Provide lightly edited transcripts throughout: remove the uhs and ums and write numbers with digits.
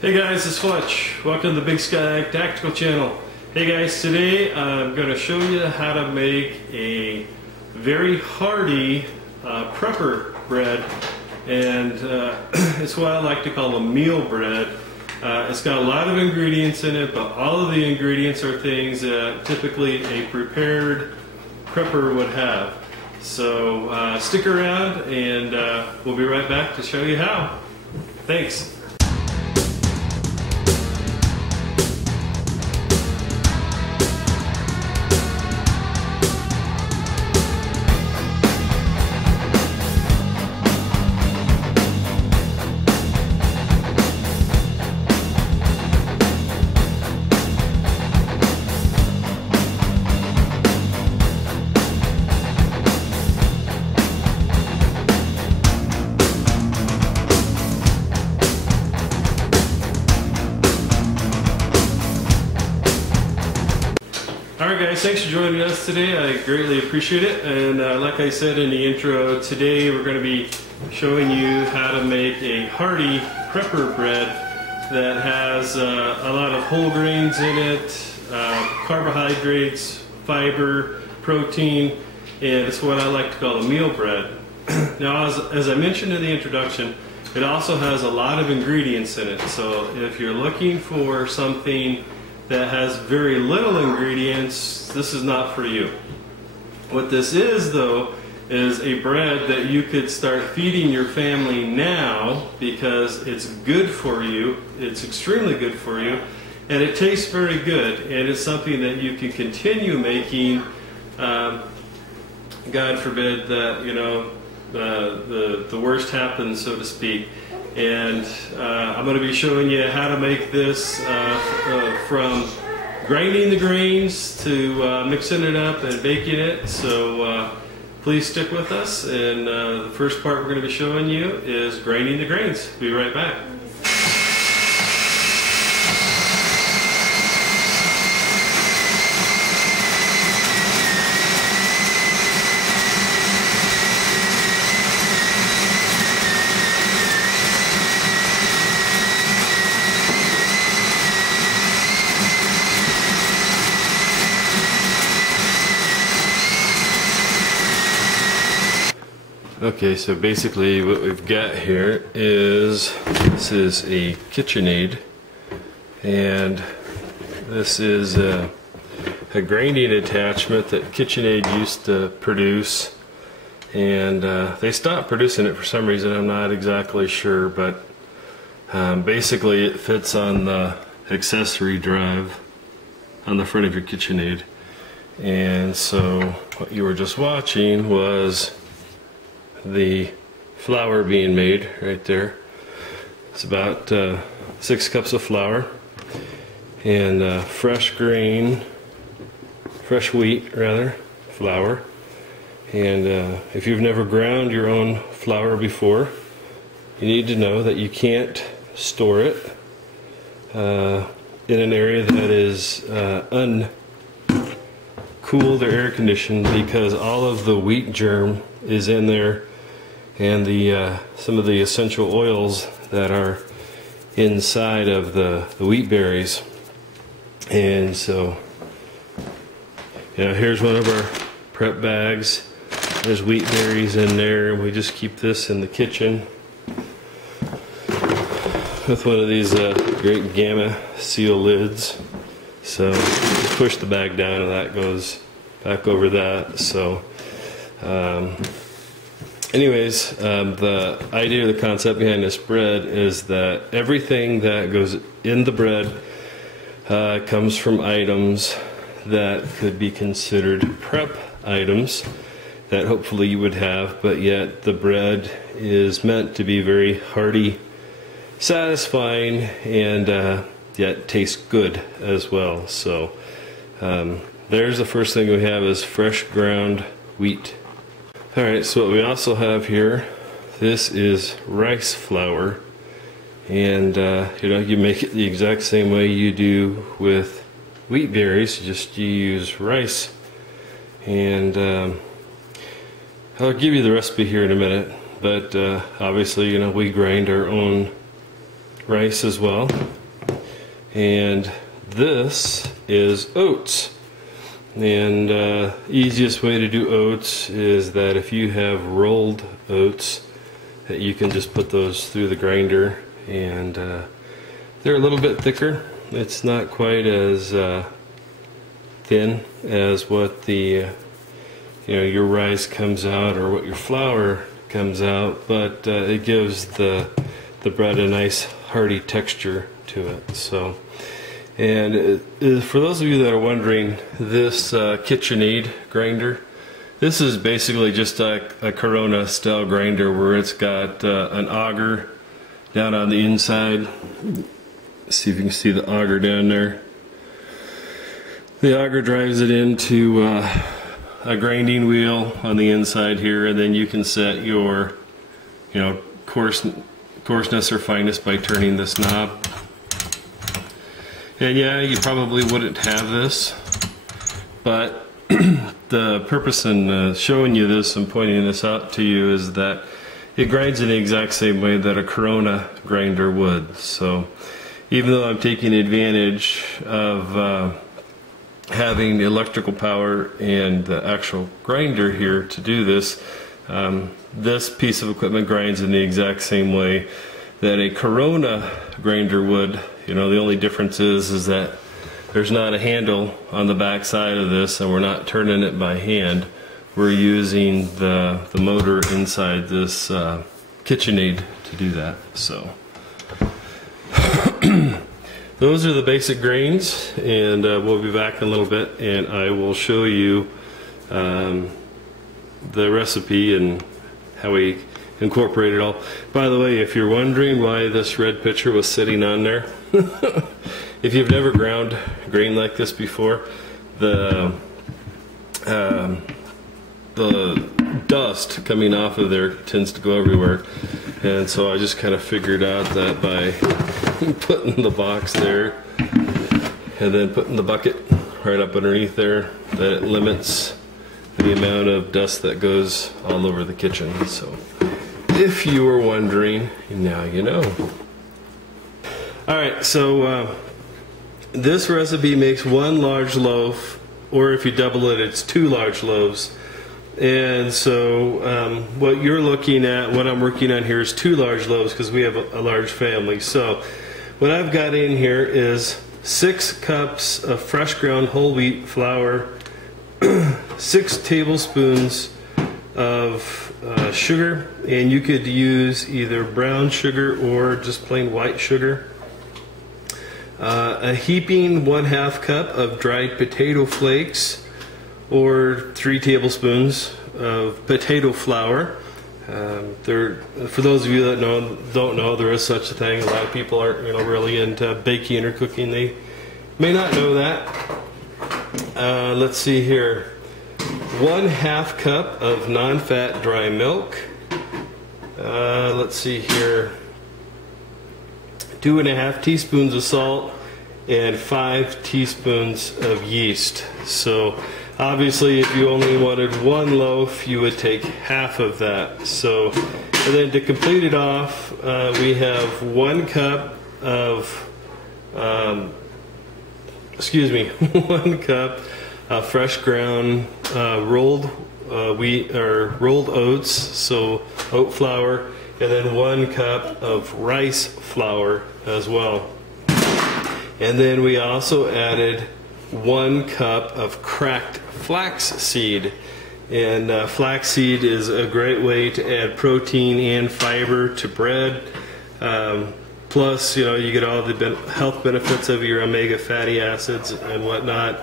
Hey guys, it's Flax. Welcome to the Big Sky Tactical channel. Hey guys, today I'm going to show you how to make a very hearty prepper bread, and it's what I like to call a meal bread. It's got a lot of ingredients in it, but all of the ingredients are things that typically a prepared prepper would have. So stick around and we'll be right back to show you how. Thanks. Alright guys, thanks for joining us today. I greatly appreciate it. And like I said in the intro, today we're going to be showing you how to make a hearty prepper bread that has a lot of whole grains in it, carbohydrates, fiber, protein, and it's what I like to call a meal bread. Now, as I mentioned in the introduction, it also has a lot of ingredients in it. So if you're looking for something that has very little ingredients, this is not for you. What this is, though, is a bread that you could start feeding your family now because it's good for you, it's extremely good for you, and it tastes very good, and it's something that you can continue making. God forbid that, you know, the worst happens, so to speak. And I'm going to be showing you how to make this from grinding the grains to mixing it up and baking it. So please stick with us. And the first part we're going to be showing you is grinding the grains. Be right back. Okay, so basically what we've got here is, this is a KitchenAid, and this is a grinding attachment that KitchenAid used to produce, and they stopped producing it for some reason. I'm not exactly sure, but basically it fits on the accessory drive on the front of your KitchenAid. And so what you were just watching was the flour being made right there. It's about 6 cups of flour and fresh wheat flour. And if you've never ground your own flour before, you need to know that you can't store it in an area that is uncooled or air conditioned, because all of the wheat germ is in there, and the some of the essential oils that are inside of the wheat berries. And so, you know, here's one of our prep bags. There's wheat berries in there. We just keep this in the kitchen with one of these great gamma seal lids. So just push the bag down and that goes back over that. So anyways, the idea, the concept behind this bread is that everything that goes in the bread comes from items that could be considered prep items that hopefully you would have, but yet the bread is meant to be very hearty, satisfying, and yet tastes good as well. So there's the first thing we have, is fresh ground wheat. Alright, so what we also have here, this is rice flour, and you know, you make it the exact same way you do with wheat berries, just you use rice. And I'll give you the recipe here in a minute, but obviously, you know, we grind our own rice as well. And this is oats. And easiest way to do oats is that if you have rolled oats, that you can just put those through the grinder, and they're a little bit thicker. It's not quite as thin as what the your rice comes out or what your flour comes out, but it gives the bread a nice hearty texture to it. So, and for those of you that are wondering, this KitchenAid grinder, this is basically just a Corona style grinder where it's got an auger down on the inside. Let's see if you can see the auger down there. The auger drives it into a grinding wheel on the inside here, and then you can set your coarseness or fineness by turning this knob. And yeah, you probably wouldn't have this, but the purpose in showing you this and pointing this out to you is that it grinds in the exact same way that a Corona grinder would. So even though I'm taking advantage of having electrical power and the actual grinder here to do this, this piece of equipment grinds in the exact same way that a Corona grinder would. The only difference is that there's not a handle on the back side of this, and we're not turning it by hand. We're using the motor inside this KitchenAid to do that. So those are the basic grains, and we'll be back in a little bit, and I will show you the recipe and how we incorporate it all. By the way, if you're wondering why this red pitcher was sitting on there, if you've never ground grain like this before, the dust coming off of there tends to go everywhere, and so I just kind of figured out that by putting the box there and then putting the bucket right up underneath there, that it limits the amount of dust that goes all over the kitchen. So if you were wondering, now you know. Alright, so this recipe makes one large loaf, or if you double it, it's 2 large loaves. And so what you're looking at, what I'm working on here, is 2 large loaves because we have a large family. So what I've got in here is 6 cups of fresh ground whole wheat flour, 6 tablespoons of sugar, and you could use either brown sugar or just plain white sugar. A heaping 1/2 cup of dried potato flakes, or 3 tablespoons of potato flour. For those of you that don't know, there is such a thing. A lot of people aren't really into baking or cooking. They may not know that. Let's see here. 1/2 cup of non-fat dry milk. Let's see here. 2.5 teaspoons of salt and 5 teaspoons of yeast. So obviously if you only wanted 1 loaf, you would take half of that. So, and then to complete it off, we have 1 cup of 1 cup of fresh ground rolled wheat or rolled oats, so oat flour, and then 1 cup of rice flour as well. And then we also added 1 cup of cracked flax seed. And flax seed is a great way to add protein and fiber to bread. Plus, you get all the health benefits of your omega fatty acids and whatnot.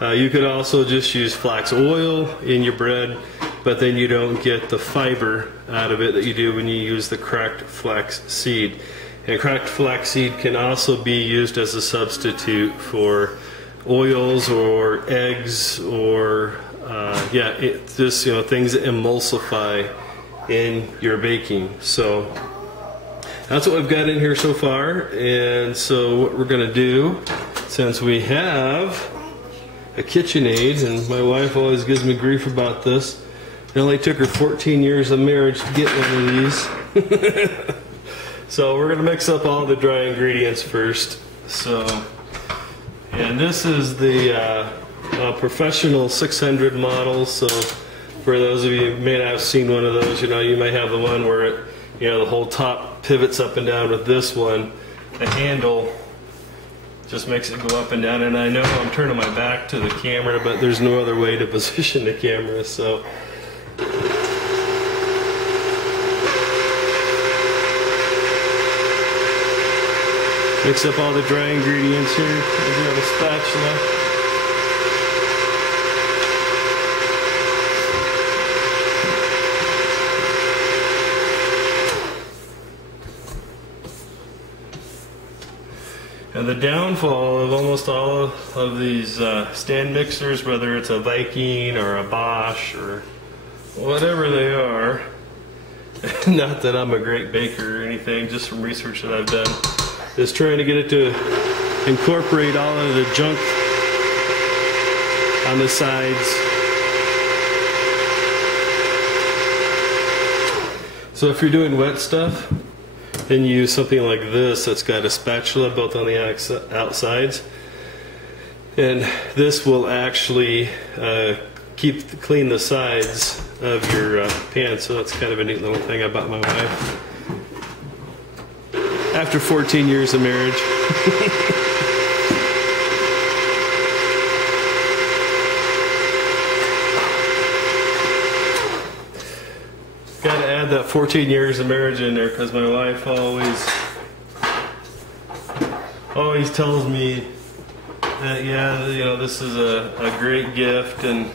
You could also just use flax oil in your bread, but then you don't get the fiber out of it that you do when you use the cracked flax seed. And cracked flax seed can also be used as a substitute for oils or eggs or just things that emulsify in your baking. So that's what we've got in here so far. And so what we're going to do, since we have a KitchenAid, and my wife always gives me grief about this. It only took her 14 years of marriage to get one of these. So we're gonna mix up all the dry ingredients first. So, and this is the professional 600 model. So for those of you who may not have seen one of those, you know, you may have the one where it, you know, the whole top pivots up and down. With this one, the handle just makes it go up and down. And I know I'm turning my back to the camera, but there's no other way to position the camera. So mix up all the dry ingredients here. I do have a spatula. And the downfall of almost all of these stand mixers, whether it's a Viking or a Bosch or whatever they are, not that I'm a great baker or anything, just from research that I've done, is trying to get it to incorporate all of the junk on the sides. So if you're doing wet stuff, then you use something like this that's got a spatula built on the outsides, and this will actually clean the sides of your pan. So that's kind of a neat little thing I bought my wife after 14 years of marriage. Got to add that 14 years of marriage in there, because my wife always tells me that, yeah, you know, this is a great gift. And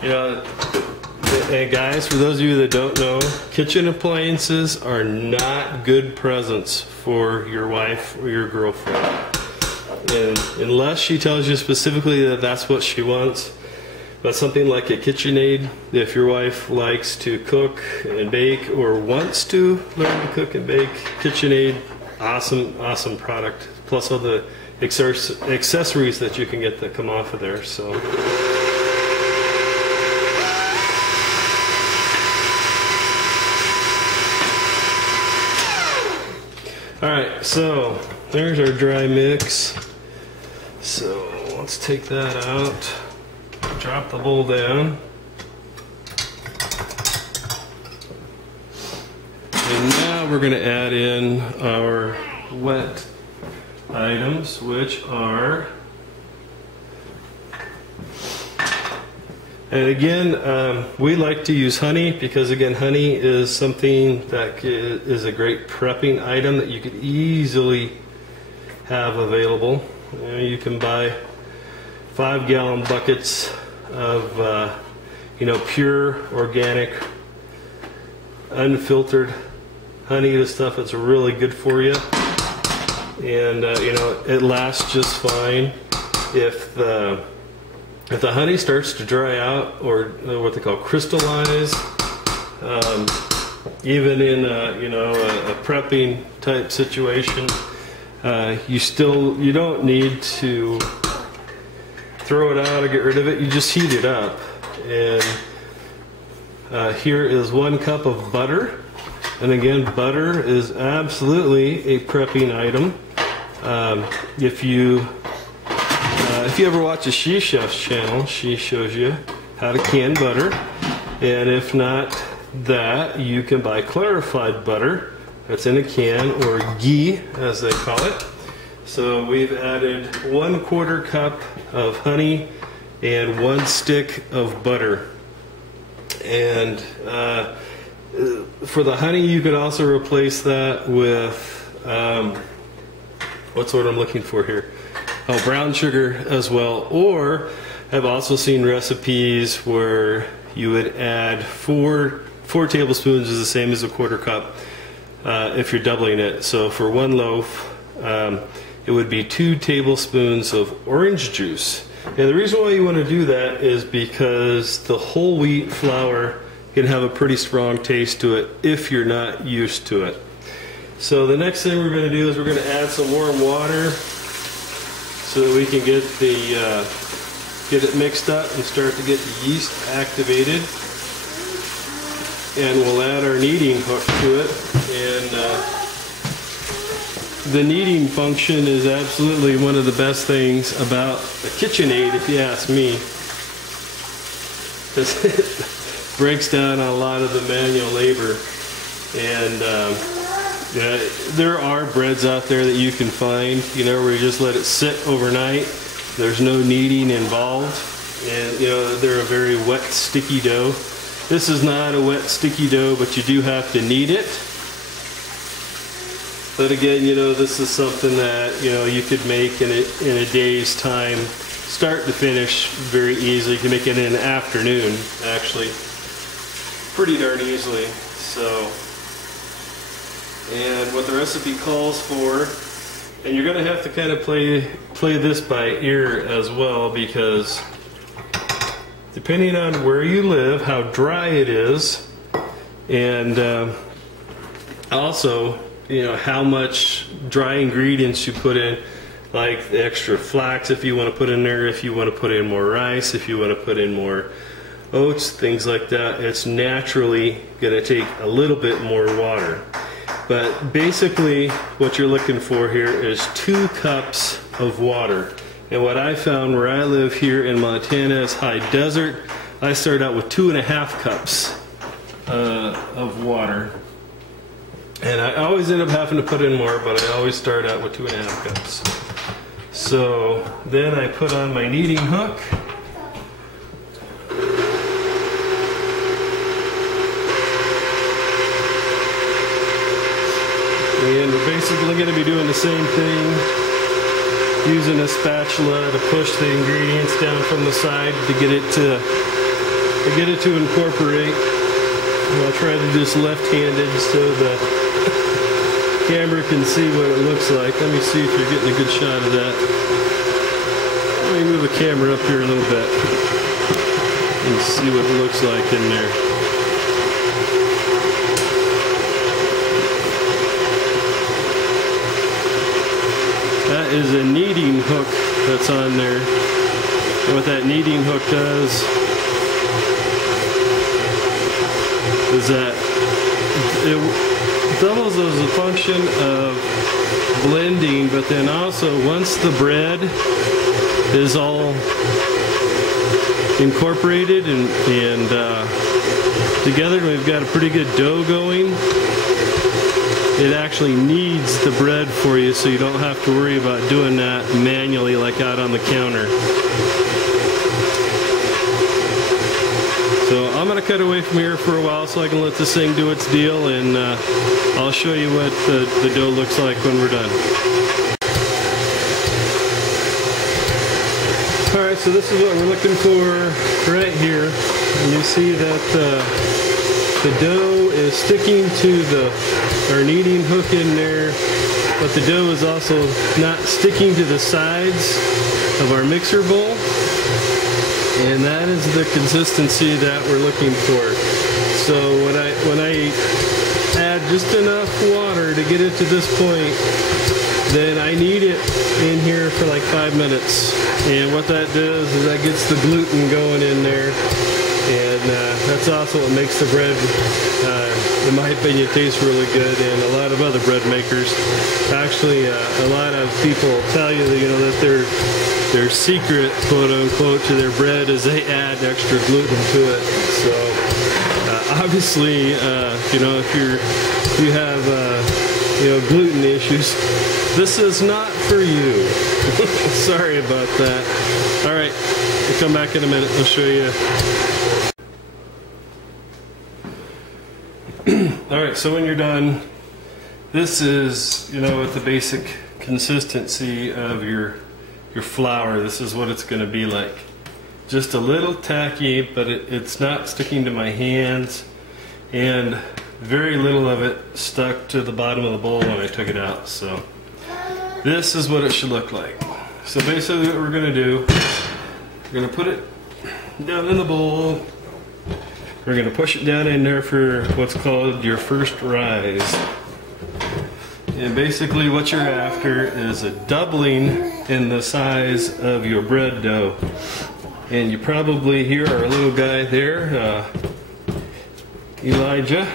you know, and guys, for those of you that don't know, kitchen appliances are not good presents for your wife or your girlfriend, and unless she tells you specifically that that's what she wants. But something like a KitchenAid, if your wife likes to cook and bake or wants to learn to cook and bake, KitchenAid, awesome product. Plus all the accessories that you can get that come off of there. So, all right, so there's our dry mix. So let's take that out. Drop the bowl down. And now we're going to add in our wet items, which are, and again, we like to use honey, because again, honey is something that is a great prepping item that you could easily have available. You can buy 5-gallon buckets of you know, pure organic unfiltered honey. This stuff is really good for you, and you know, it lasts just fine. If the honey starts to dry out, or what they call crystallize, even in you know, a prepping type situation, you don't need to throw it out or get rid of it. You just heat it up. And here is 1 cup of butter. And again, butter is absolutely a prepping item. If you ever watch a She Chef's channel, she shows you how to can butter. And if not that, you can buy clarified butter that's in a can, or ghee as they call it. So we've added 1/4 cup of honey and 1 stick of butter. And for the honey, you could also replace that with, what's what I'm looking for here? Oh, brown sugar as well. Or I've also seen recipes where you would add 4 tablespoons is the same as a 1/4 cup if you're doubling it. So for 1 loaf, it would be 2 tablespoons of orange juice. And the reason why you want to do that is because the whole wheat flour can have a pretty strong taste to it if you're not used to it. So the next thing we're going to do is we're going to add some warm water so that we can get it mixed up and start to get the yeast activated. And we'll add our kneading hook to it, and the kneading function is absolutely one of the best things about a KitchenAid, if you ask me. Because it breaks down a lot of the manual labor. And yeah, there are breads out there that you can find, you know, where you just let it sit overnight. There's no kneading involved. And, you know, they're a very wet, sticky dough. This is not a wet, sticky dough, but you do have to knead it. But again, you know, this is something that, you know, you could make in a day's time, start to finish very easily. You can make it in an afternoon, actually, pretty darn easily. So, and what the recipe calls for, and you're going to have to kind of play this by ear as well, because depending on where you live, how dry it is, and also, you know, how much dry ingredients you put in, like the extra flax if you want to put in there, if you want to put in more rice, if you want to put in more oats, things like that. It's naturally going to take a little bit more water. But basically what you're looking for here is 2 cups of water. And what I found where I live here in Montana is high desert. I start out with 2.5 cups of water. And I always end up having to put in more, but I always start out with 2.5 cups. So then I put on my kneading hook. And we're basically going to be doing the same thing, using a spatula to push the ingredients down from the side to get it to incorporate. And I'll try to do this left-handed so the camera can see what it looks like. Let me see if you're getting a good shot of that. Let me move the camera up here a little bit and see what it looks like in there. That is a kneading hook that's on there. And what that kneading hook does is that it doubles as a function of blending, but then also once the bread is all incorporated and together, we've got a pretty good dough going. It actually kneads the bread for you, so you don't have to worry about doing that manually like out on the counter. So I'm going to cut away from here for a while so I can let this thing do its deal, and I'll show you what the dough looks like when we're done. Alright, so this is what we're looking for right here. And you see that the dough is sticking to our kneading hook in there, but the dough is also not sticking to the sides of our mixer bowl. And that is the consistency that we're looking for. So when I add just enough water to get it to this point, then I knead it in here for like 5 minutes. And what that does is that gets the gluten going in there. And that's also what makes the bread, in my opinion, taste really good. And a lot of other bread makers, actually a lot of people tell you that, you know, that their secret, quote unquote, to their bread is they add extra gluten to it. So obviously, you know, if you have you know, gluten issues, this is not for you. Sorry about that. All right, we'll come back in a minute. I'll show you. All right, so when you're done, this is, you know, what the basic consistency of your flour. This is what it's going to be like. Just a little tacky, but it's not sticking to my hands, and very little of it stuck to the bottom of the bowl when I took it out. So this is what it should look like. So basically what we're going to do, we're going to put it down in the bowl. We're going to push it down in there for what's called your first rise. And basically what you're after is a doubling in the size of your bread dough. And you probably hear our little guy there, Elijah.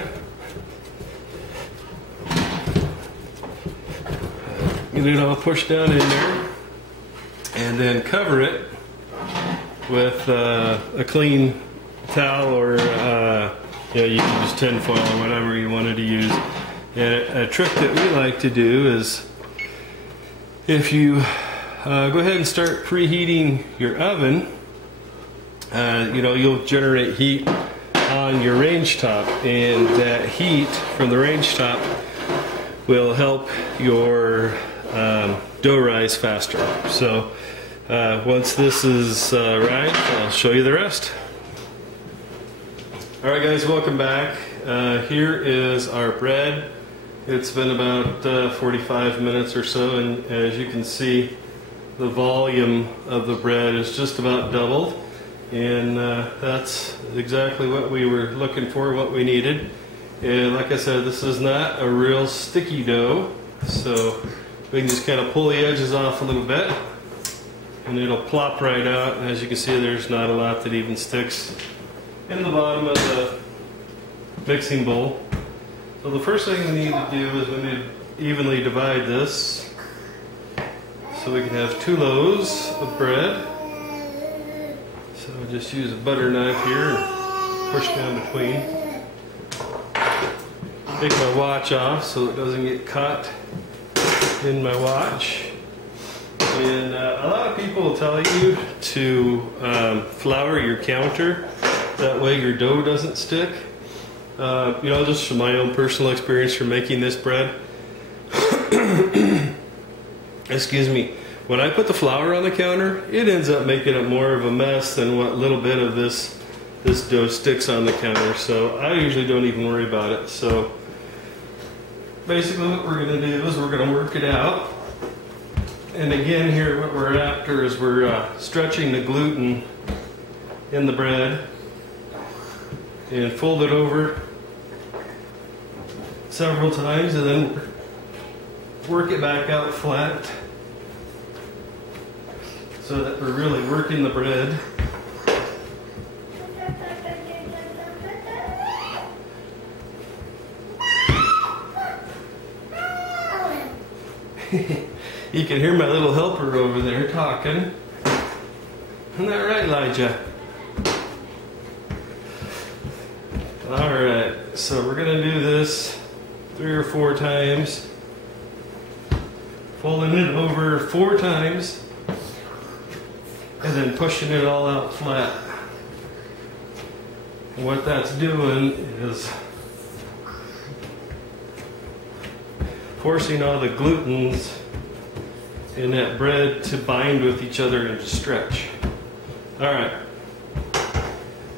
Get it all pushed down in there, and then cover it with a clean towel, or you can use tinfoil or whatever you wanted to use. And a trick that we like to do is, if you go ahead and start preheating your oven, you'll generate heat on your range top, and that heat from the range top will help your dough rise faster. So once this is right, I'll show you the rest. Alright guys, welcome back. Here is our bread. It's been about 45 minutes or so, and as you can see, the volume of the bread is just about doubled, and that's exactly what we were looking for, what we needed. And like I said, this is not a real sticky dough, so we can just kind of pull the edges off a little bit and it'll plop right out. And as you can see, there's not a lot that even sticks in the bottom of the mixing bowl. So the first thing we need to do is we need to evenly divide this so we can have 2 loaves of bread. So I just use a butter knife here and push down between. Take my watch off so it doesn't get caught in my watch. And a lot of people will tell you to flour your counter, that way your dough doesn't stick. Just from my own personal experience from making this bread, excuse me, when I put the flour on the counter, it ends up making it more of a mess than what little bit of this dough sticks on the counter. So I usually don't even worry about it. So basically what we're going to do is we're going to work it out. And again, here what we're after is we're stretching the gluten in the bread and fold it over several times and then work it back out flat so that we're really working the bread. You can hear my little helper over there talking. Isn't that right, Elijah? Alright, so we're going to do this 3 or 4 times. Folding it over 4 times. And then pushing it all out flat. And what that's doing is forcing all the glutens in that bread to bind with each other and to stretch. Alright,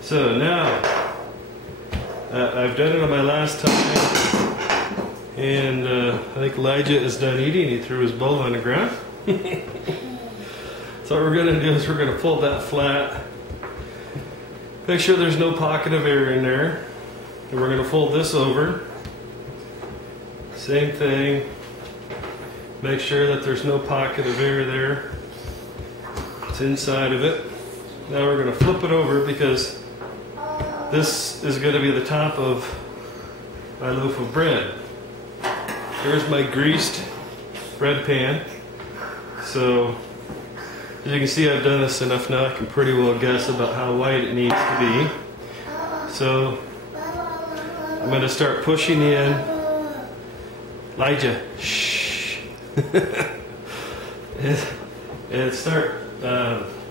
so now I've done it on my last time, and I think Elijah is done eating. He threw his bowl on the ground. So what we're going to do is we're going to fold that flat, make sure there's no pocket of air in there, and we're going to fold this over. Same thing. Make sure that there's no pocket of air there. It's inside of it. Now we're going to flip it over because this is going to be the top of my loaf of bread. Here's my greased bread pan. So as you can see, I've done this enough now, I can pretty well guess about how white it needs to be. So I'm going to start pushing in. Elijah, shh. and start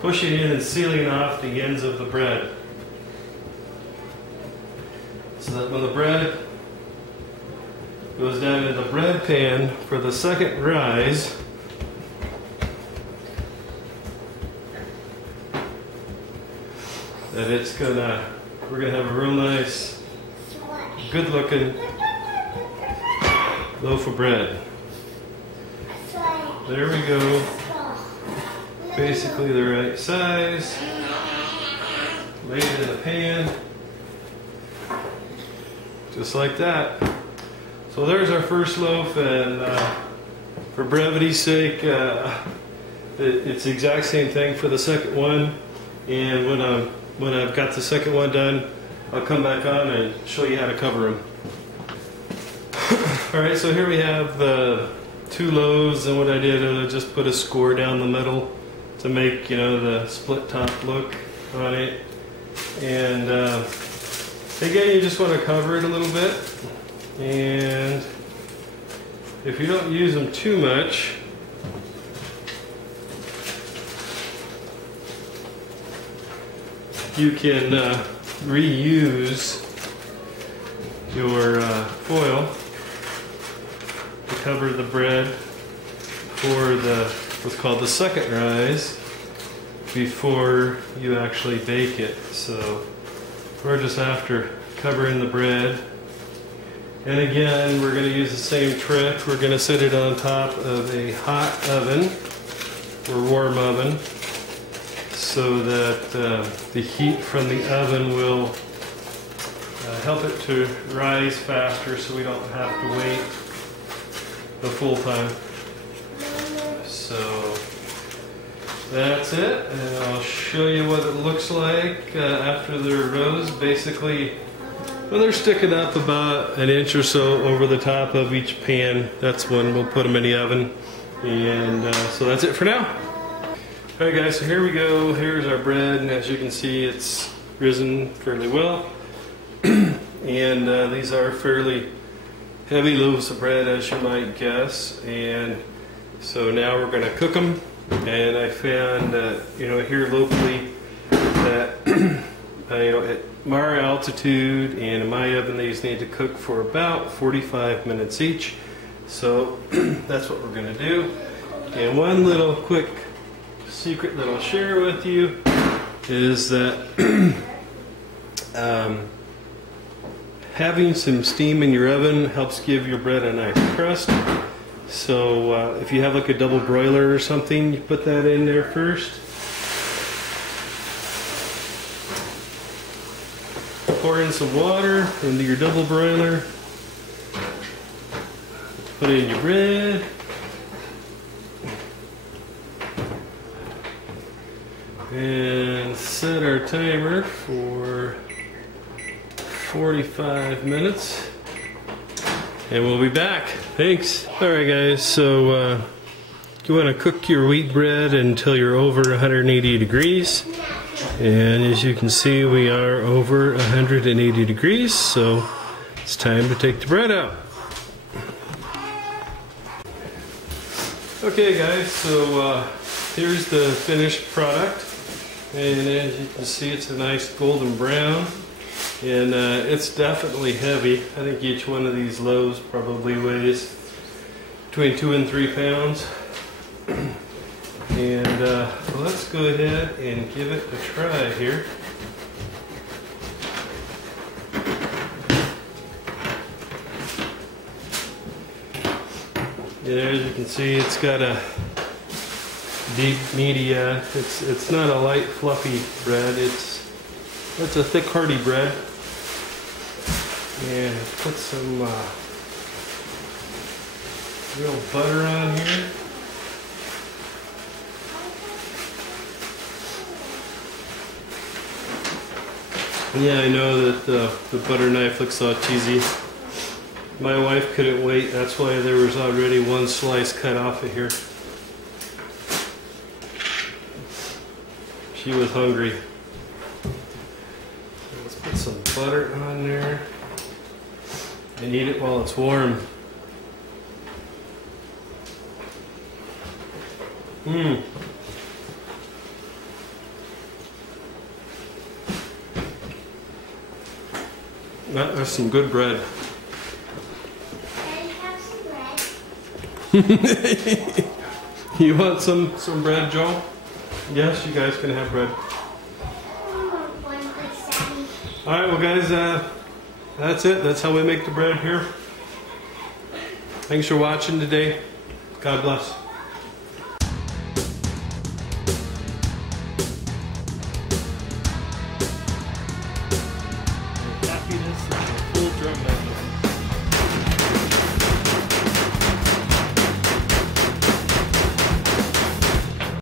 pushing in and sealing off the ends of the bread, so that when the bread goes down in the bread pan for the second rise, that we're gonna have a real nice, good looking loaf of bread. There we go. Basically the right size. Lay it in the pan. Just like that. So there's our first loaf, and for brevity's sake, it's the exact same thing for the second one. And when I've got the second one done, I'll come back on and show you how to cover them. Alright, so here we have 2 loaves, and what I did is I just put a score down the middle to make, you know, the split top look on it. And again, you just want to cover it a little bit, and if you don't use them too much, you can reuse your foil to cover the bread for the what's called the second rise before you actually bake it. So we're just after covering the bread, and again we're going to use the same trick. We're going to set it on top of a hot oven or warm oven, so that the heat from the oven will help it to rise faster, so we don't have to wait the full time. So that's it, and I'll show you what it looks like after they're rose. Basically, when they're sticking up about an inch or so over the top of each pan, that's when we'll put them in the oven. And so that's it for now. Alright guys, so here we go. Here's our bread, and as you can see, it's risen fairly well. And these are fairly heavy loaves of bread, as you might guess. And so now we're going to cook them. And I found, you know, here locally that you know, at our altitude and in my oven, these need to cook for about 45 minutes each. So that's what we're going to do. And one little quick secret that I'll share with you is that having some steam in your oven helps give your bread a nice crust. So if you have like a double broiler or something, you put that in there first. Pour in some water into your double broiler. Put in your bread. And set our timer for 45 minutes. And we'll be back. Thanks. Alright guys, so you want to cook your wheat bread until you're over 180 degrees. And as you can see, we are over 180 degrees, so it's time to take the bread out. Okay guys, so here's the finished product. And as you can see, it's a nice golden brown. And it's definitely heavy. I think each one of these loaves probably weighs between 2 and 3 pounds. And let's go ahead and give it a try here. And as you can see, it's got a deep meaty, it's not a light fluffy bread, it's a thick hearty bread. And put some real butter on here. Yeah, I know that the butter knife looks all cheesy. My wife couldn't wait, that's why there was already one slice cut off of here. She was hungry. So let's put some butter on there and eat it while it's warm. That's some good bread. Can I have some bread? You want some bread, Joe? Yes, you guys can have bread. Alright, well guys, that's it. That's how we make the bread here. Thanks for watching today. God bless.